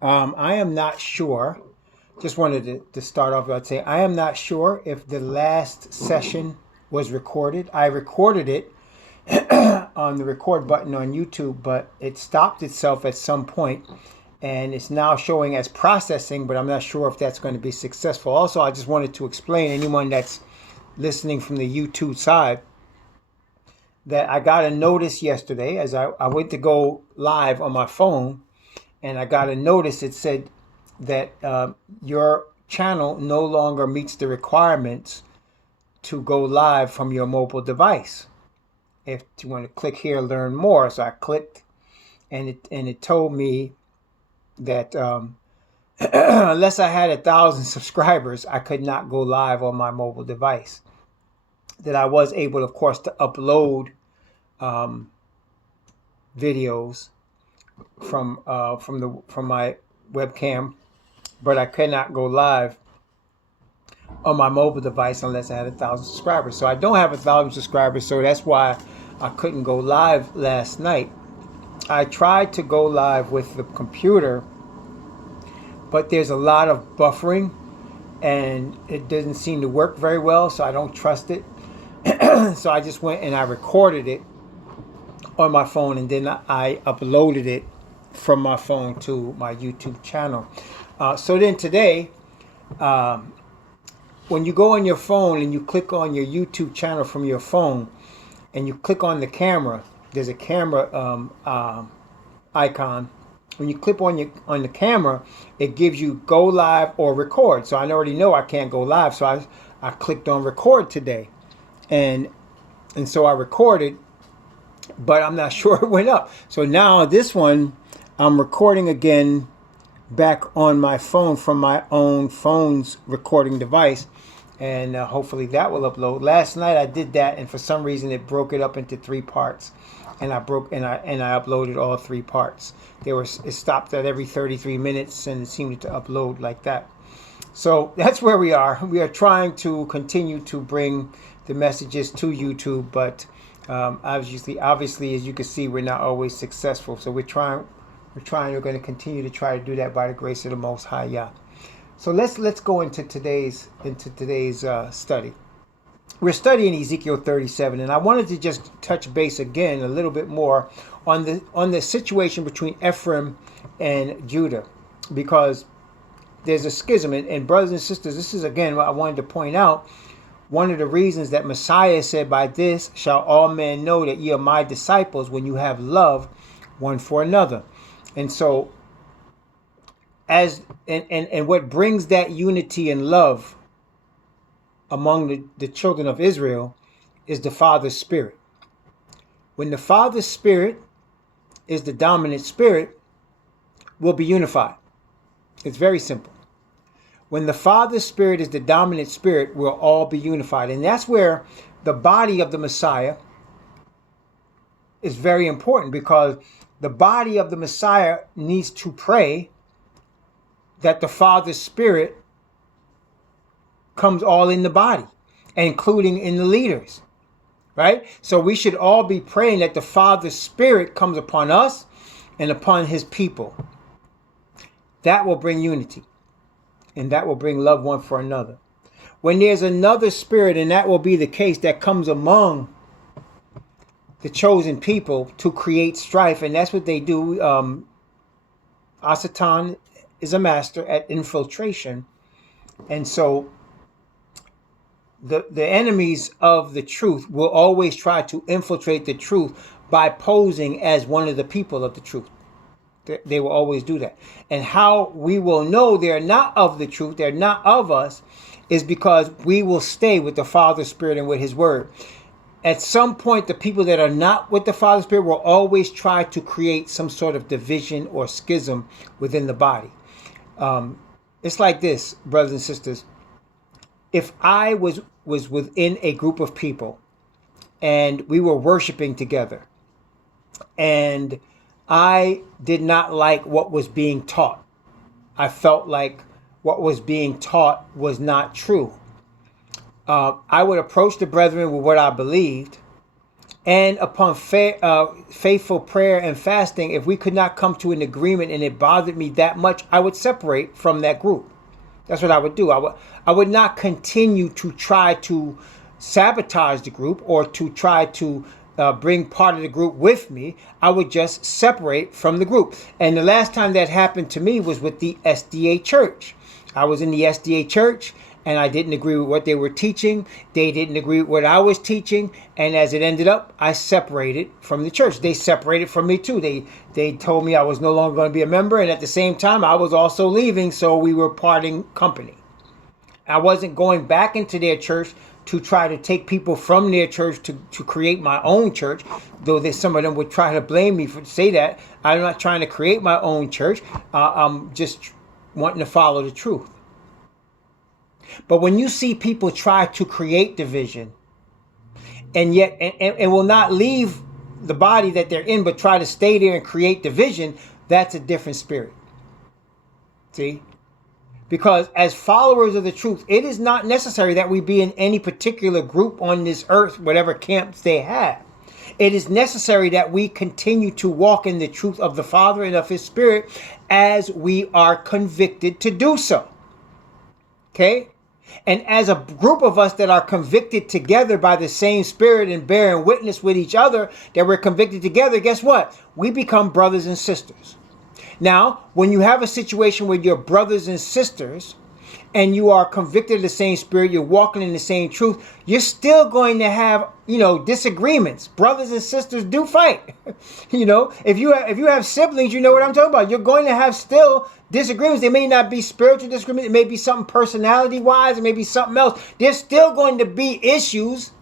I am not sure. Just wanted to start off. I'd say I am not sure if the last session was recorded. I recorded it on the record button on YouTube, but it stopped itself at some point, and it's now showing as processing. But I'm not sure if that's going to be successful. Also, I just wanted to explain anyone that's listening from the YouTube side that I got a notice yesterday as I went to go live on my phone, and I got a notice. It said that your channel no longer meets the requirements to go live from your mobile device. If you want to click here, learn more. So I clicked, and it told me that unless I had 1,000 subscribers, I could not go live on my mobile device. That I was able, of course, to upload videos from my webcam, but I could not go live on my mobile device unless I had 1,000 subscribers. So I don't have 1,000 subscribers, so that's why I couldn't go live last night. I tried to go live with the computer, but there's a lot of buffering and it doesn't seem to work very well, so I don't trust it. So I just went and I recorded it on my phone, and then I uploaded it from my phone to my YouTube channel. So then today, when you go on your phone and you click on your YouTube channel from your phone and you click on the camera, there's a camera icon. When you click on the camera, it gives you go live or record. So I already know I can't go live, so I clicked on record today, and so I recorded, but I'm not sure it went up. So now this one, I'm recording again back on my phone from my own phone's recording device, and hopefully that will upload. Last night I did that, and for some reason it broke it up into 3 parts, and I uploaded all 3 parts. It stopped at every 33 minutes, and it seemed to upload like that. So that's where we are. We are trying to continue to bring the messages to YouTube, but obviously, as you can see, we're not always successful. So we're going to continue to try to do that by the grace of the Most High Yah. So let's go into today's study. We're studying Ezekiel 37, and I wanted to just touch base again a little bit more on the situation between Ephraim and Judah, because there's a schism. And brothers and sisters, this is again what I wanted to point out. One of the reasons that Messiah said, "By this shall all men know that ye are my disciples, when you have love one for another." And so, and what brings that unity and love among the children of Israel is the Father's Spirit. When the Father's Spirit is the dominant spirit, we'll be unified. It's very simple. When the Father's Spirit is the dominant spirit, we'll all be unified. And that's where the body of the Messiah is very important, because the body of the Messiah needs to pray that the Father's Spirit comes all in the body, including in the leaders, right? So we should all be praying that the Father's Spirit comes upon us and upon his people. That will bring unity, and that will bring love one for another. When there's another spirit, and that will be the case, that comes among the chosen people to create strife, and that's what they do. Asatan is a master at infiltration, and so the enemies of the truth will always try to infiltrate the truth by posing as one of the people of the truth. They will always do that. And how we will know they're not of the truth, they're not of us, is because we will stay with the Father's Spirit and with his word. At some point, the people that are not with the Father's Spirit will always try to create some sort of division or schism within the body. It's like this, brothers and sisters. If I was within a group of people and we were worshiping together, and I did not like what was being taught, I felt like what was being taught was not true, I would approach the brethren with what I believed, and upon faithful prayer and fasting, if we could not come to an agreement and it bothered me that much, I would separate from that group. That's what I would do. I would not continue to try to sabotage the group or to try to bring part of the group with me. I would just separate from the group. And the last time that happened to me was with the SDA church. I was in the SDA church and I didn't agree with what they were teaching. They didn't agree with what I was teaching. And as it ended up, I separated from the church. They separated from me too. They told me I was no longer going to be a member. And at the same time, I was also leaving. So we were parting company. I wasn't going back into their church to try to take people from their church to create my own church, though some of them would try to blame me for say that. I'm not trying to create my own church. I'm just wanting to follow the truth. But when you see people try to create division and yet and will not leave the body that they're in, but try to stay there and create division, that's a different spirit. See? Because as followers of the truth, it is not necessary that we be in any particular group on this earth, whatever camps they have. It is necessary that we continue to walk in the truth of the Father and of His Spirit as we are convicted to do so. Okay? And as a group of us that are convicted together by the same Spirit and bearing witness with each other, that we're convicted together, guess what? We become brothers and sisters. Now, when you have a situation with your brothers and sisters and you are convicted of the same Spirit, you're walking in the same truth, you're still going to have, disagreements. Brothers and sisters do fight. If you have siblings, you know what I'm talking about. You're going to have still disagreements. They may not be spiritual disagreements. It may be something personality-wise. It may be something else. There's still going to be issues,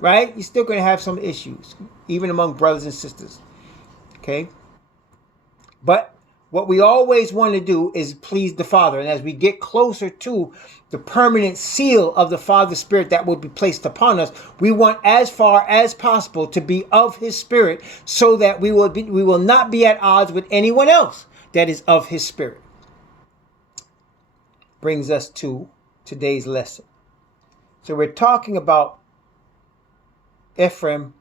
right? You're still going to have some issues, even among brothers and sisters. Okay? But what we always want to do is please the Father. And as we get closer to the permanent seal of the Father's Spirit that will be placed upon us, we want as far as possible to be of His Spirit so that we will not be at odds with anyone else that is of His Spirit. Brings us to today's lesson. So we're talking about Ephraim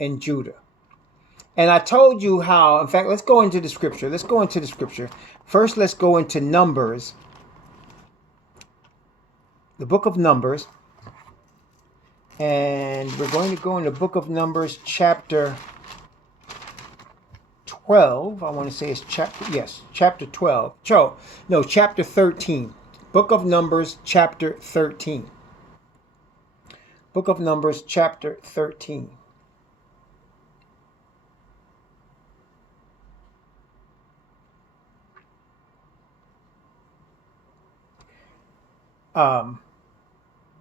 and Judah. And I told you how, in fact, let's go into the scripture. First, let's go into Numbers. The book of Numbers. And we're going to go in the book of Numbers, chapter 12. I want to say it's chapter 12. No, chapter 13. Book of Numbers, chapter 13. Book of Numbers, chapter 13. I'm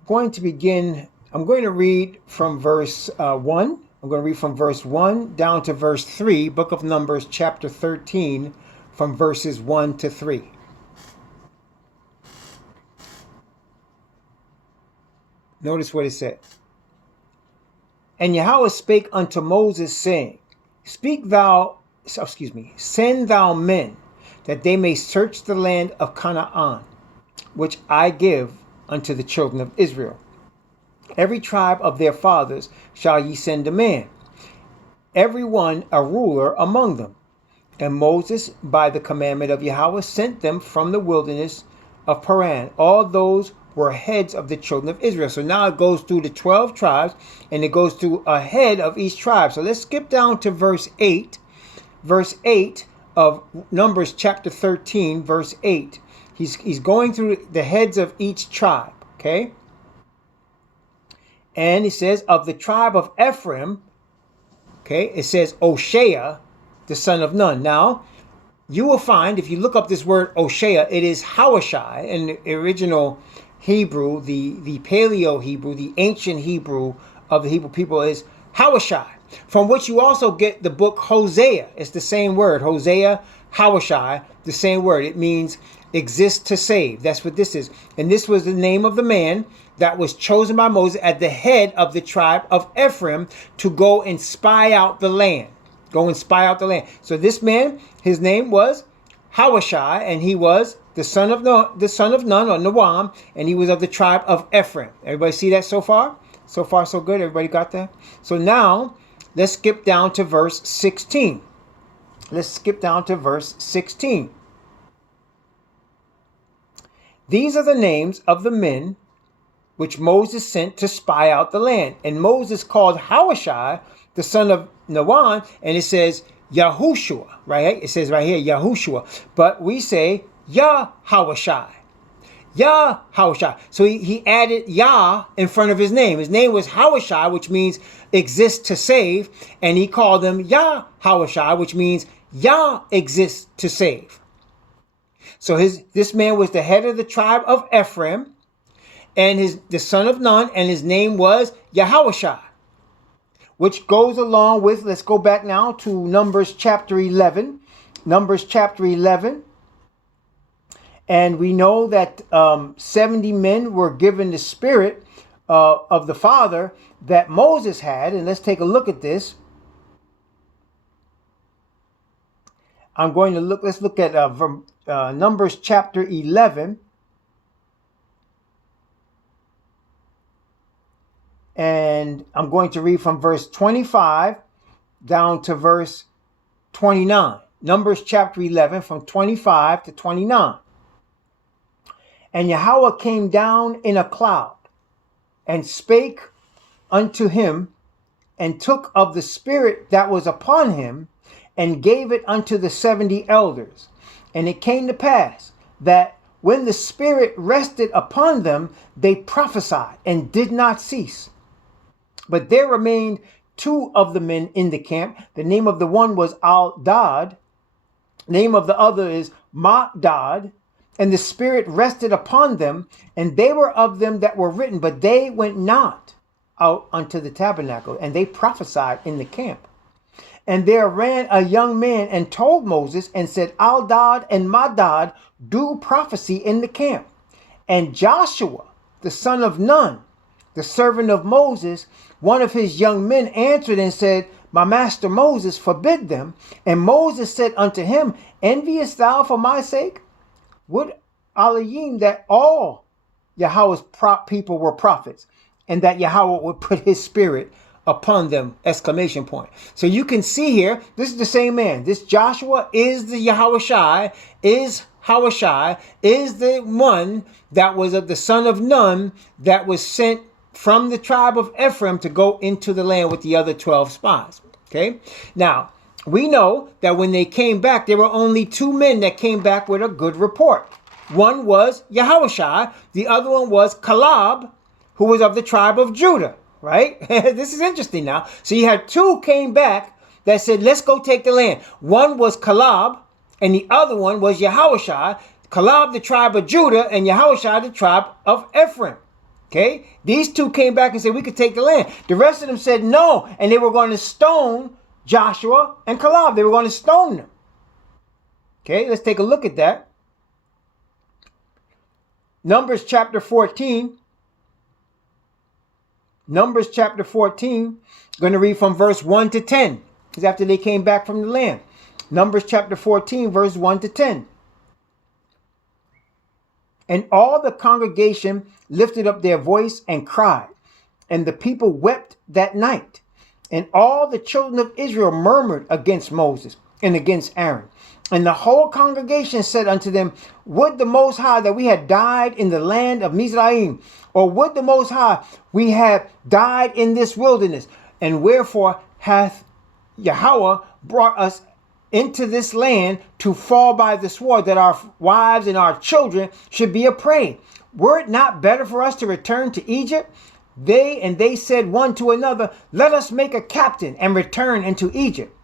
going to read from verse 1. I'm going to read from verse 1 down to verse 3, Book of Numbers, chapter 13, from verses 1 to 3. Notice what it says. And Yahweh spake unto Moses, saying, send thou men, that they may search the land of Canaan, which I give unto the children of Israel. Every tribe of their fathers shall ye send a man, every one a ruler among them. And Moses, by the commandment of Yahweh, sent them from the wilderness of Paran. All those were heads of the children of Israel. So now it goes through the 12 tribes, and it goes through a head of each tribe. So let's skip down to verse 8. Verse 8 of Numbers chapter 13, verse 8. He's going through the heads of each tribe, okay? And he says, of the tribe of Ephraim, okay, it says Oshea, the son of Nun. Now, you will find, if you look up this word Oshea, it is Hawashai in the original Hebrew, the Paleo Hebrew, the ancient Hebrew of the Hebrew people is Hawashai, from which you also get the book Hosea. It's the same word, Hosea, Hawashai, the same word. It means exist to save. That's what this is. And this was the name of the man that was chosen by Moses at the head of the tribe of Ephraim to go and spy out the land. Go and spy out the land. So this man, his name was Hawashai, and he was the son of Nun, or Nawam, and he was of the tribe of Ephraim. Everybody see that so far? So far, so good. Everybody got that? So now, Let's skip down to verse 16. Let's skip down to verse 16. These are the names of the men which Moses sent to spy out the land. And Moses called Hawashai, the son of Nawan, and it says Yahushua, right? It says right here, Yahushua. But we say Yahawashai. Yahawashai. So he added Yah in front of his name. His name was Hawashai, which means exist to save. And he called them Yahawashai, which means Yah exists to save. So this man was the head of the tribe of Ephraim, and the son of Nun, and his name was Yahawashai, which goes along with, let's go back now to Numbers chapter 11. Numbers chapter 11. And we know that 70 men were given the spirit of the Father that Moses had. And let's take a look at this. Let's look at Numbers chapter 11. And I'm going to read from verse 25 down to verse 29. Numbers chapter 11 from 25 to 29. And Yahweh came down in a cloud and spake unto him, and took of the spirit that was upon him, and gave it unto the 70 elders. And it came to pass that when the spirit rested upon them, they prophesied and did not cease. But there remained 2 of the men in the camp. The name of the one was Al-Dad. The name of the other is Ma-Dad. And the spirit rested upon them, and they were of them that were written, but they went not out unto the tabernacle, and they prophesied in the camp. And there ran a young man and told Moses, and said, Al-Dad and Ma-Dad do prophecy in the camp. And Joshua, the son of Nun, the servant of Moses, one of his young men, answered and said, My master Moses forbid them. And Moses said unto him, Enviest thou for my sake? Would Elohim that all Yahweh's people were prophets, and that Yahweh would put his spirit upon them! Exclamation point. So you can see here, this is the same man. This Joshua is the Yahawashai, is the one that was of the son of Nun, that was sent from the tribe of Ephraim to go into the land with the other 12 spies. Okay. Now, we know that when they came back, there were only 2 men that came back with a good report. One was Yahawashai. The other one was Caleb, who was of the tribe of Judah. Right? This is interesting now. So you had 2 came back that said, let's go take the land. One was Caleb, and the other one was Yahawashai. Caleb, the tribe of Judah, and Yahawashai, the tribe of Ephraim. Okay? These 2 came back and said, we could take the land. The rest of them said no, and they were going to stone Joshua and Caleb. They were going to stone them. Okay, let's take a look at that. Numbers chapter 14. Numbers chapter 14. Going to read from verse 1 to 10. Because after they came back from the land. Numbers chapter 14, verse 1 to 10. And all the congregation lifted up their voice and cried. And the people wept that night. And all the children of Israel murmured against Moses and against Aaron. And the whole congregation said unto them, Would the Most High that we had died in the land of Mizraim, or would the Most High we had died in this wilderness? And wherefore hath Yahweh brought us into this land to fall by the sword, that our wives and our children should be a prey? Were it not better for us to return to Egypt? They said one to another, Let us make a captain and return into Egypt.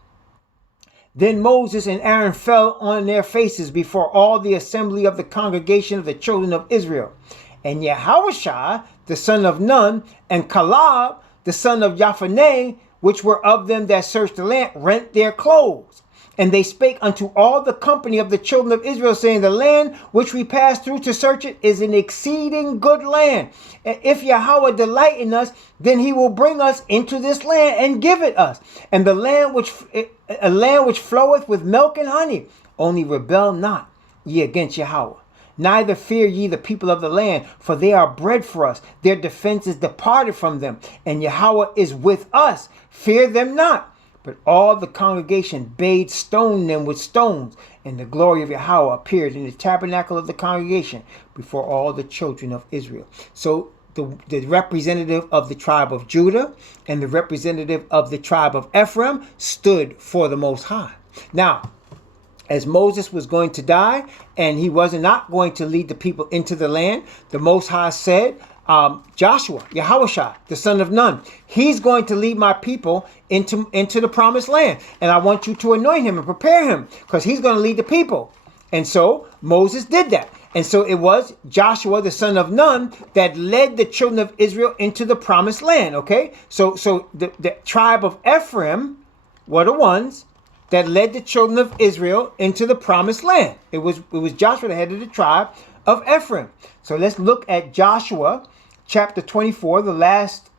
Then Moses and Aaron fell on their faces before all the assembly of the congregation of the children of Israel. And Yahawashai, the son of Nun, and Caleb, the son of Yaphaneh, which were of them that searched the land, rent their clothes. And they spake unto all the company of the children of Israel, saying, The land which we passed through to search it is an exceeding good land. And if Yahweh delight in us, then he will bring us into this land and give it us. And a land which floweth with milk and honey. Only rebel not ye against Yahweh. Neither fear ye the people of the land, for they are bread for us. Their defense is departed from them, and Yahweh is with us. Fear them not. But all the congregation bade stone them with stones, and the glory of Yahweh appeared in the tabernacle of the congregation before all the children of Israel. So the representative of the tribe of Judah and the representative of the tribe of Ephraim stood for the Most High. Now, as Moses was going to die and he was not going to lead the people into the land, the Most High said, Joshua, Yahushua, the son of Nun, he's going to lead my people into the promised land. And I want you to anoint him and prepare him because he's going to lead the people. And so Moses did that. And so it was Joshua, the son of Nun, that led the children of Israel into the promised land. Okay, so the tribe of Ephraim were the ones that led the children of Israel into the promised land. It was Joshua, the head of the tribe of Ephraim. So let's look at Joshua chapter 24, the last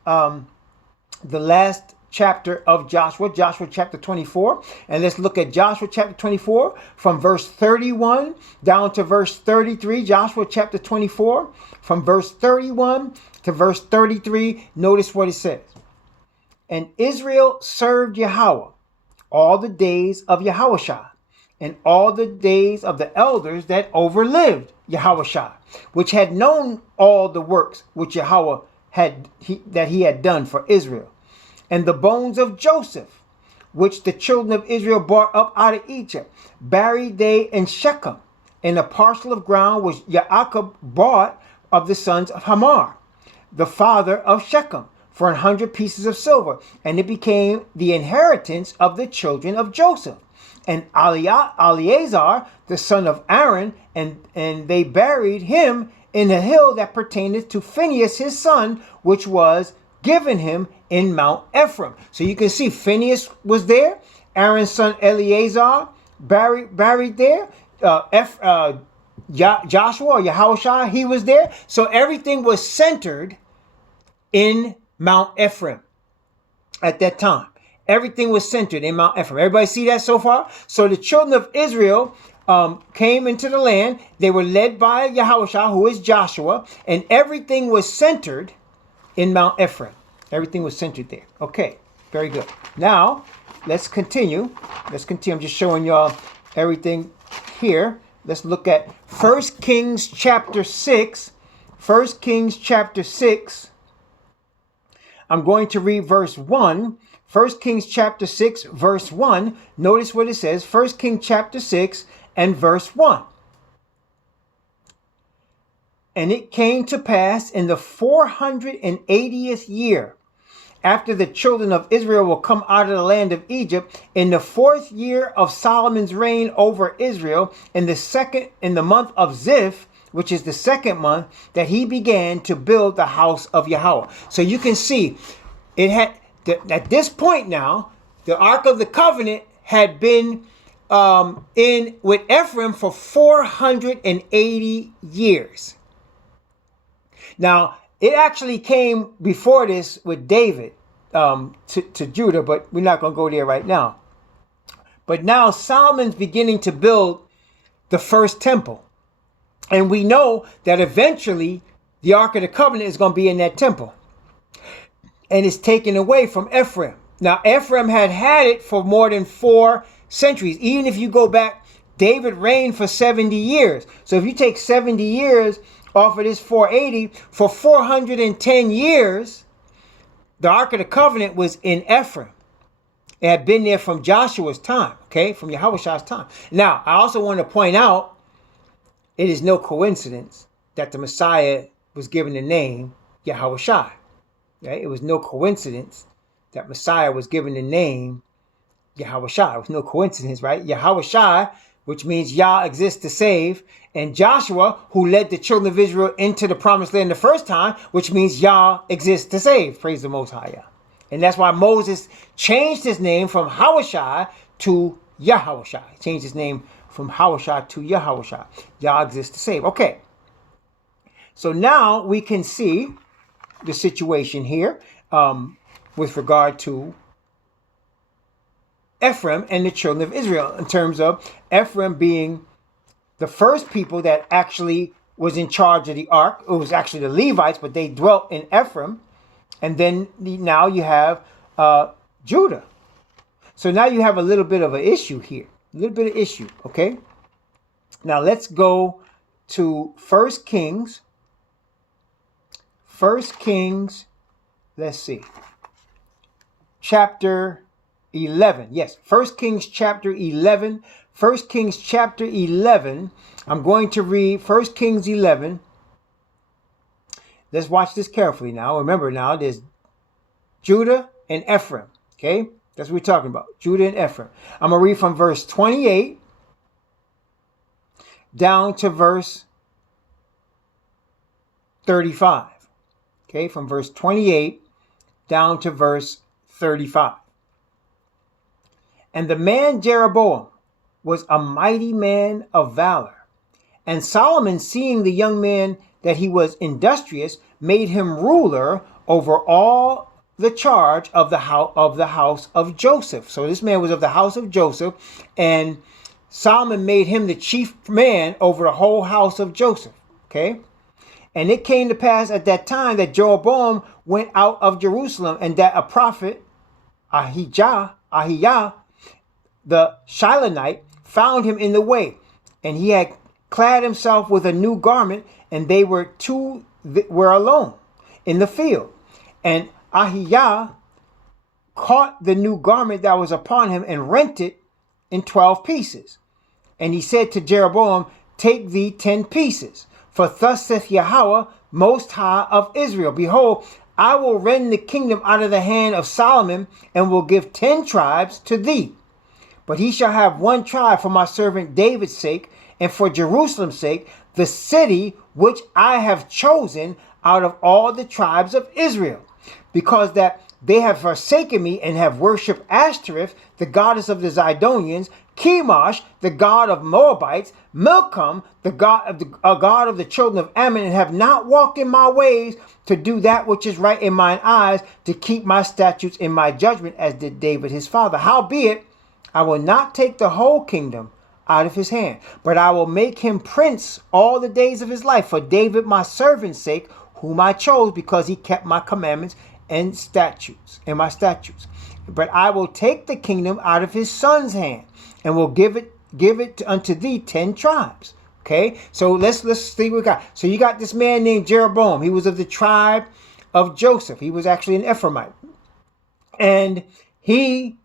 chapter of Joshua chapter 24. And let's look at Joshua chapter 24 from verse 31 down to verse 33. Joshua chapter 24 from verse 31 to verse 33. Notice what it says. And Israel served Yahweh all the days of Yahushua and all the days of the elders that overlived Yahushua, which had known all the works which Yahweh that he had done for Israel. And the bones of Joseph, which the children of Israel brought up out of Egypt, buried they in Shechem, in a parcel of ground which Yaakov bought of the sons of Hamor, the father of Shechem, for 100 pieces of silver. And it became the inheritance of the children of Joseph. And Eleazar, the son of Aaron, and they buried him in a hill that pertaineth to Phinehas his son, which was given him in Mount Ephraim. So you can see Phinehas was there, Aaron's son Eleazar buried there, Joshua or Yahushua, he was there. So everything was centered in Mount Ephraim at that time. Everything was centered in Mount Ephraim. Everybody see that so far? So the children of Israel came into the land. They were led by Yahushua, who is Joshua, and everything was centered in Mount Ephraim. Everything was centered there. Okay, very good. Now, let's continue. I'm just showing y'all everything here. Let's look at 1 Kings chapter 6. 1 Kings chapter 6. I'm going to read verse 1. 1 Kings chapter 6, verse 1. Notice what it says. 1 Kings chapter 6 and verse 1. And it came to pass in the 480th year, after the children of Israel will come out of the land of Egypt, in the 4th year of Solomon's reign over Israel, in the month of Ziph, which is the 2nd month, that he began to build the house of Yahweh. So you can see, at this point now, the Ark of the Covenant had been in with Ephraim for 480 years. Now, it actually came before this with David to Judah, but we're not going to go there right now. But now Solomon's beginning to build the first temple. And we know that eventually the Ark of the Covenant is going to be in that temple. And it's taken away from Ephraim. Now, Ephraim had it for more than 4 centuries. Even if you go back, David reigned for 70 years. So if you take 70 years off of this 480, for 410 years, the Ark of the Covenant was in Ephraim. It had been there from Joshua's time, okay, from Yahushua's time. Now, I also want to point out, it is no coincidence that the Messiah was given the name Yahushua. Right? It was no coincidence that Messiah was given the name Yahushua. It was no coincidence, right? Yahushua, which means Yah exists to save, and Joshua, who led the children of Israel into the promised land the first time, which means Yah exists to save. Praise the Most High Yah. And that's why Moses changed his name from Yahushua to Yahushua. He changed his name from Yahushua to Yahushua. Yah exists to save. Okay. So now we can see the situation here with regard to Ephraim and the children of Israel, in terms of Ephraim being the first people that actually was in charge of the ark. It was actually the Levites, but they dwelt in Ephraim. And then now you have Judah. So now you have a little bit of an issue here. A little bit of issue, okay? Now let's go to 1 Kings. 1 Kings, let's see. Chapter 11. Yes, 1 Kings chapter 11. 1 Kings chapter 11. I'm going to read 1 Kings 11. Let's watch this carefully now. Remember now, there's Judah and Ephraim. Okay? That's what we're talking about. Judah and Ephraim. I'm going to read from verse 28 down to verse 35. Okay? From verse 28 down to verse 35. And the man Jeroboam was a mighty man of valor. And Solomon, seeing the young man that he was industrious, made him ruler over all the charge of the house of Joseph. So this man was of the house of Joseph, and Solomon made him the chief man over the whole house of Joseph. Okay? And it came to pass at that time that Jeroboam went out of Jerusalem, and that a prophet, Ahijah, the Shilonite, found him in the way, and he had clad himself with a new garment, and they were alone in the field. And Ahijah caught the new garment that was upon him and rent it in 12 pieces. And he said to Jeroboam, take thee 10 pieces. For thus saith Yahweh, Most High of Israel, behold, I will rend the kingdom out of the hand of Solomon, and will give 10 tribes to thee. But he shall have 1 tribe for my servant David's sake, and for Jerusalem's sake, the city which I have chosen out of all the tribes of Israel. Because that they have forsaken me and have worshipped Ashtoreth, the goddess of the Zidonians, Chemosh, the god of Moabites, Milcom, the god of the children of Ammon, and have not walked in my ways to do that which is right in mine eyes, to keep my statutes in my judgment, as did David his father. Howbeit, I will not take the whole kingdom out of his hand, but I will make him prince all the days of his life, for David my servant's sake, whom I chose, because he kept my commandments and my statutes. But I will take the kingdom out of his son's hand, and will give it unto thee 10 tribes. Okay, so let's see what we got. So you got this man named Jeroboam. He was of the tribe of Joseph. He was actually an Ephraimite, and he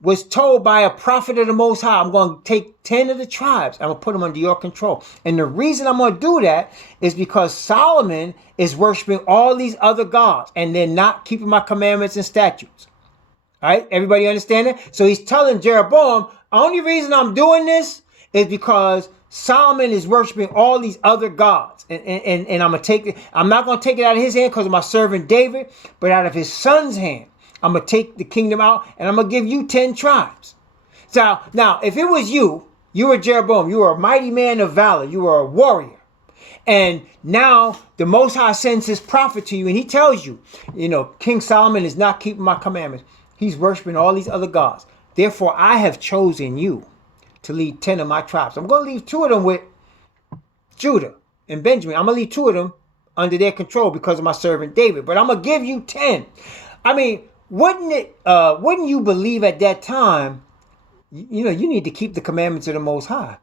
was told by a prophet of the Most High, I'm going to take 10 of the tribes. I'm going to put them under your control. And the reason I'm going to do that is because Solomon is worshiping all these other gods, and they're not keeping my commandments and statutes. All right, everybody understand that? So he's telling Jeroboam, only reason I'm doing this is because Solomon is worshiping all these other gods. And I'm not going to take it out of his hand because of my servant David, but out of his son's hand. I'm going to take the kingdom out, and I'm going to give you 10 tribes. So now, if it was you were Jeroboam, you were a mighty man of valor, you were a warrior. And now the Most High sends his prophet to you, and he tells you, King Solomon is not keeping my commandments. He's worshiping all these other gods. Therefore, I have chosen you to lead 10 of my tribes. I'm going to leave 2 of them with Judah and Benjamin. I'm going to leave 2 of them under their control because of my servant David. But I'm going to give you 10. I mean, wouldn't you believe at that time, you need to keep the commandments of the Most High.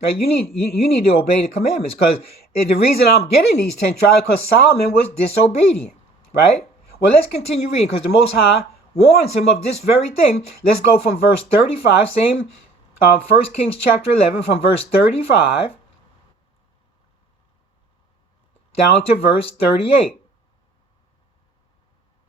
Right? You need to obey the commandments, because the reason I'm getting these 10 tribes because Solomon was disobedient. Right? Well, let's continue reading, because the Most High warns him of this very thing. Let's go from verse 35, same 1 Kings chapter 11, from verse 35 down to verse 38.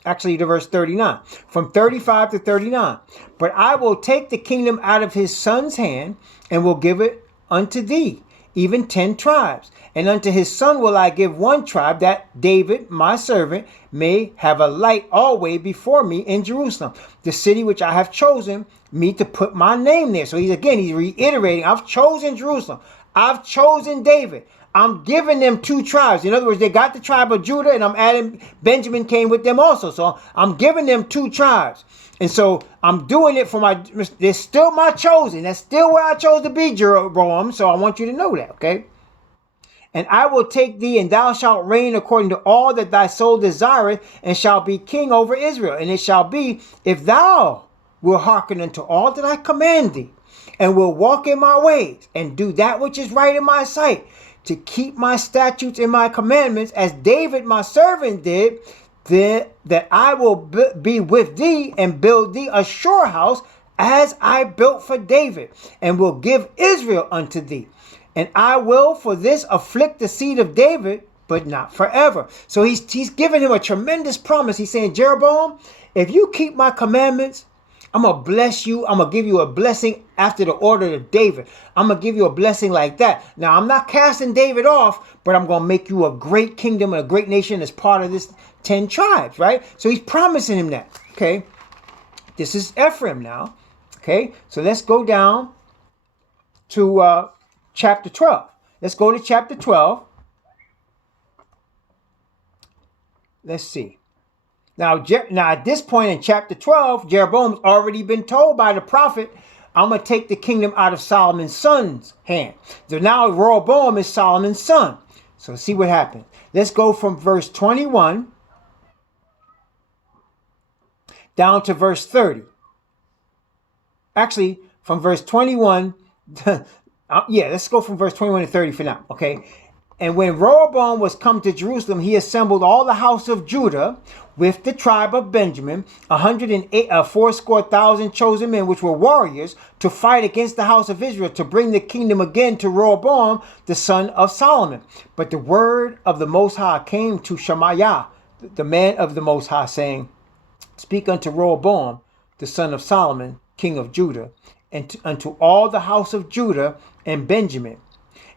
Actually, to verse 39. From 35 to 39. But I will take the kingdom out of his son's hand, and will give it unto thee, even 10 tribes. And unto his son will I give 1 tribe, that David, my servant, may have a light always before me in Jerusalem, the city which I have chosen me to put my name there. So he's reiterating, I've chosen Jerusalem. I've chosen David. I'm giving them 2 tribes. In other words, they got the tribe of Judah, and I'm adding Benjamin came with them also. So I'm giving them 2 tribes. And so I'm doing it for they're still my chosen. That's still where I chose to be, Jeroboam. So I want you to know that, okay? And I will take thee, and thou shalt reign according to all that thy soul desireth, and shalt be king over Israel. And it shall be, if thou wilt hearken unto all that I command thee, and will walk in my ways, and do that which is right in my sight, to keep my statutes and my commandments, as David my servant did, that I will be with thee, and build thee a sure house, as I built for David, and will give Israel unto thee. And I will for this afflict the seed of David, but not forever. So he's giving him a tremendous promise. He's saying, Jeroboam, if you keep my commandments, I'm going to bless you. I'm going to give you a blessing after the order of David. I'm going to give you a blessing like that. Now, I'm not casting David off, but I'm going to make you a great kingdom and a great nation as part of this 10 tribes, right? So he's promising him that, okay? This is Ephraim now, okay? So let's go down to chapter 12. Let's go to chapter 12. Let's see. Now at this point in chapter 12, Jeroboam's already been told by the prophet, I'm going to take the kingdom out of Solomon's son's hand. So now Rehoboam is Solomon's son. So see what happens. Let's go from verse 21 down to verse 30. Actually, from verse 21, let's go from verse 21 to 30 for now, okay? And when Rehoboam was come to Jerusalem, he assembled all the house of Judah with the tribe of Benjamin, 180,000 chosen men, which were warriors, to fight against the house of Israel, to bring the kingdom again to Rehoboam, the son of Solomon. But the word of the Most High came to Shemaiah, the man of the Most High, saying, Speak unto Rehoboam, the son of Solomon, king of Judah, and unto all the house of Judah and Benjamin,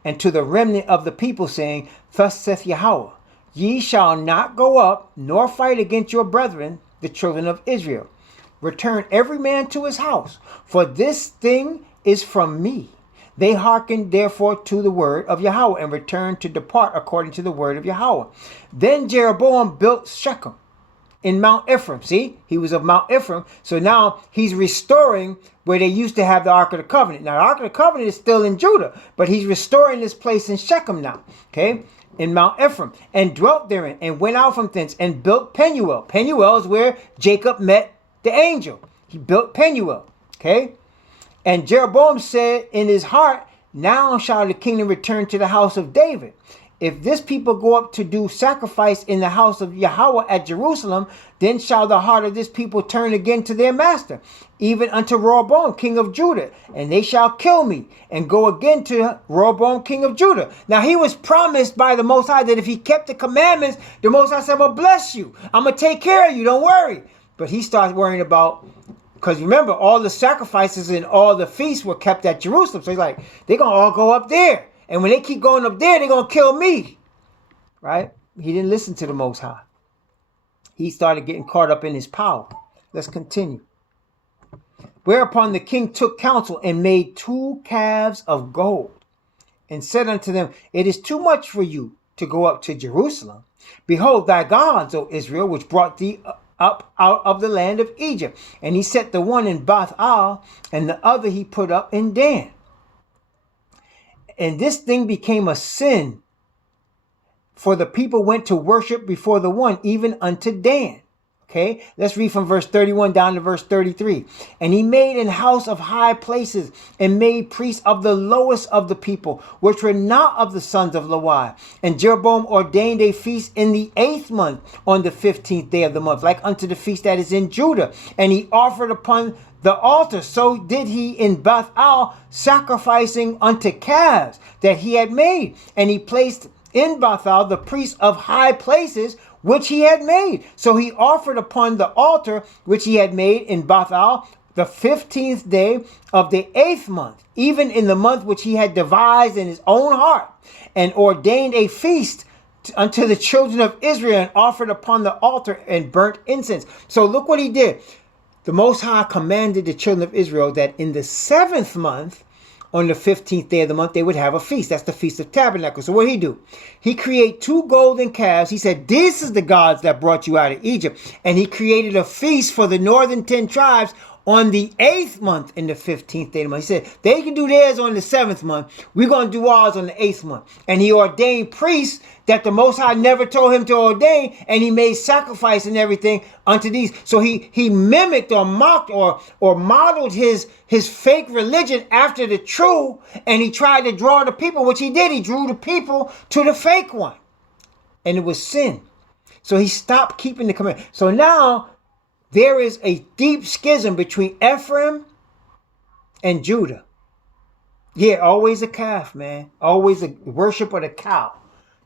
and to the remnant of the people, saying, Thus saith Yahweh, Ye shall not go up, nor fight against your brethren, the children of Israel. Return every man to his house, for this thing is from me. They hearkened therefore to the word of Yahweh, and returned to depart according to the word of Yahweh. Then Jeroboam built Shechem in Mount Ephraim. See, he was of Mount Ephraim. So now he's restoring where they used to have the Ark of the Covenant. Now, the Ark of the Covenant is still in Judah, but he's restoring this place in Shechem now, okay, in Mount Ephraim, and dwelt therein, and went out from thence, and built Penuel. Penuel is where Jacob met the angel. He built Penuel, okay? And Jeroboam said in his heart, Now shall the kingdom return to the house of David. If this people go up to do sacrifice in the house of Yahweh at Jerusalem, then shall the heart of this people turn again to their master, even unto Rehoboam, king of Judah, and they shall kill me, and go again to Rehoboam, king of Judah. Now he was promised by the Most High that if he kept the commandments, the Most High said, I'm going to bless you. I'm going to take care of you. Don't worry. But he starts worrying about, because remember, all the sacrifices and all the feasts were kept at Jerusalem. So he's like, they're going to all go up there. And when they keep going up there, they're going to kill me. Right? He didn't listen to the Most High. He started getting caught up in his power. Let's continue. Whereupon the king took counsel and made 2 calves of gold, and said unto them, It is too much for you to go up to Jerusalem. Behold, thy gods, O Israel, which brought thee up out of the land of Egypt. And he set the one in Bath-al, and the other he put up in Dan. And this thing became a sin, for the people went to worship before the one, even unto Dan. Okay, let's read from verse 31 down to verse 33. And he made an house of high places, and made priests of the lowest of the people, which were not of the sons of Lewi. And Jeroboam ordained a feast in the 8th month, on the 15th day of the month, like unto the feast that is in Judah. And he offered upon the altar. So did he in Bath-al, sacrificing unto calves that he had made. And he placed in Bath-al the priests of high places, which he had made. So he offered upon the altar which he had made in Bath-al the 15th day of the 8th month, even in the month which he had devised in his own heart, and ordained a feast unto the children of Israel, and offered upon the altar and burnt incense. So look what he did. The Most High commanded the children of Israel that in the 7th month, on the 15th day of the month, they would have a feast. That's the Feast of Tabernacles. So what did he do? He created 2 golden calves. He said, this is the gods that brought you out of Egypt. And he created a feast for the northern 10 tribes on the 8th month in the 15th day of the month. He said, they can do theirs on the 7th month. We're going to do ours on the 8th month. And he ordained priests that the Most High never told him to ordain. And he made sacrifice and everything unto these. So he mimicked or mocked or modeled his fake religion after the true. And he tried to draw the people, which he did. He drew the people to the fake one. And it was sin. So he stopped keeping the command. So now there is a deep schism between Ephraim and Judah. Yeah, always a calf, man. Always a worship of the cow.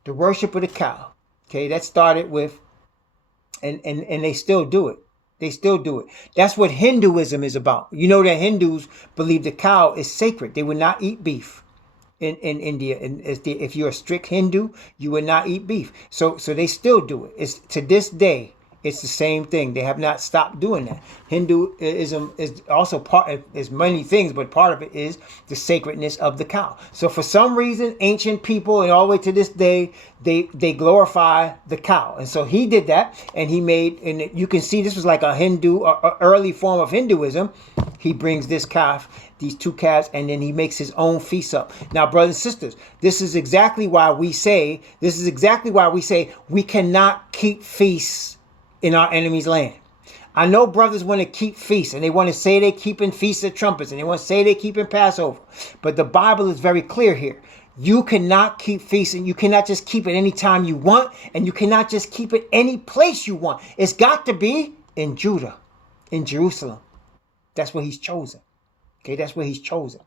The worship of the cow. Okay, that started with, and they still do it. They still do it. That's what Hinduism is about. You know that Hindus believe the cow is sacred. They would not eat beef in India. And if you're a strict Hindu, you would not eat beef. So they still do it. It's to this day. It's the same thing. They have not stopped doing that. Hinduism is also is many things, but part of it is the sacredness of the cow. So for some reason, ancient people and all the way to this day, they glorify the cow. And so he did that, and he made, and you can see this was like a Hindu, a early form of Hinduism. He brings this calf, these 2 calves, and then he makes his own feast up. Now, brothers and sisters, this is exactly why we say we cannot keep feasts in our enemy's land. I know brothers want to keep feasts, and they want to say they're keeping Feast of Trumpets, and they want to say they're keeping Passover. But the Bible is very clear here. You cannot keep feasts, and you cannot just keep it anytime you want, and you cannot just keep it any place you want. It's got to be in Judah, in Jerusalem. That's where he's chosen. Okay, that's where he's chosen.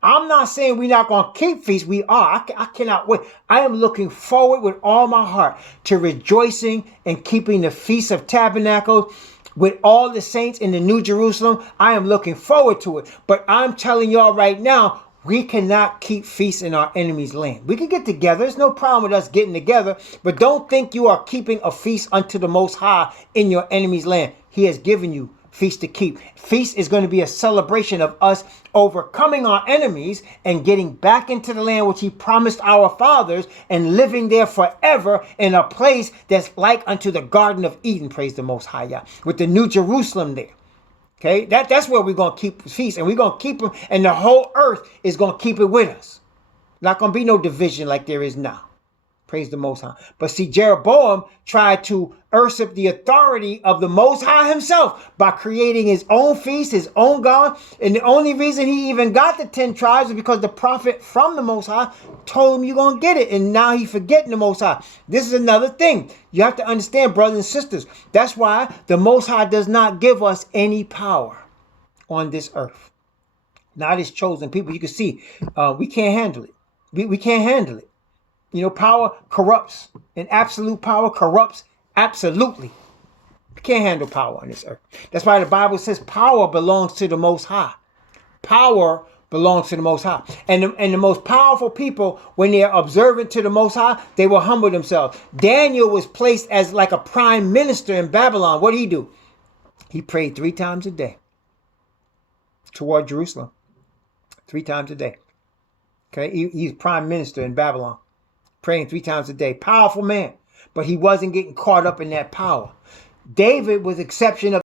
I'm not saying we're not going to keep feasts. We are. I cannot wait. I am looking forward with all my heart to rejoicing and keeping the Feast of Tabernacles with all the saints in the New Jerusalem. I am looking forward to it. But I'm telling y'all right now, we cannot keep feasts in our enemy's land. We can get together. There's no problem with us getting together. But don't think you are keeping a feast unto the Most High in your enemy's land. He has given you feast to keep. Feast is going to be a celebration of us overcoming our enemies and getting back into the land which he promised our fathers and living there forever in a place that's like unto the Garden of Eden, praise the Most High, Yah, with the New Jerusalem there. Okay, that's where we're going to keep feast, and we're going to keep them, and the whole earth is going to keep it with us. Not going to be no division like there is now. Praise the Most High. But see, Jeroboam tried to usurp the authority of the Most High himself by creating his own feast, his own God. And the only reason he even got the 10 tribes is because the prophet from the Most High told him you're going to get it. And now he's forgetting the Most High. This is another thing. You have to understand, brothers and sisters. That's why the Most High does not give us any power on this earth. Not his chosen people. You can see we can't handle it. We can't handle it. You know, power corrupts, and absolute power corrupts absolutely. You can't handle power on this earth. That's why the Bible says power belongs to the Most High. Power belongs to the Most High. And the most powerful people, when they're observant to the Most High, they will humble themselves. Daniel was placed as like a prime minister in Babylon. What did he do? He prayed 3 times a day toward Jerusalem. 3 times a day. Okay, he's prime minister in Babylon. Praying 3 times a day. Powerful man. But he wasn't getting caught up in that power. David was exception of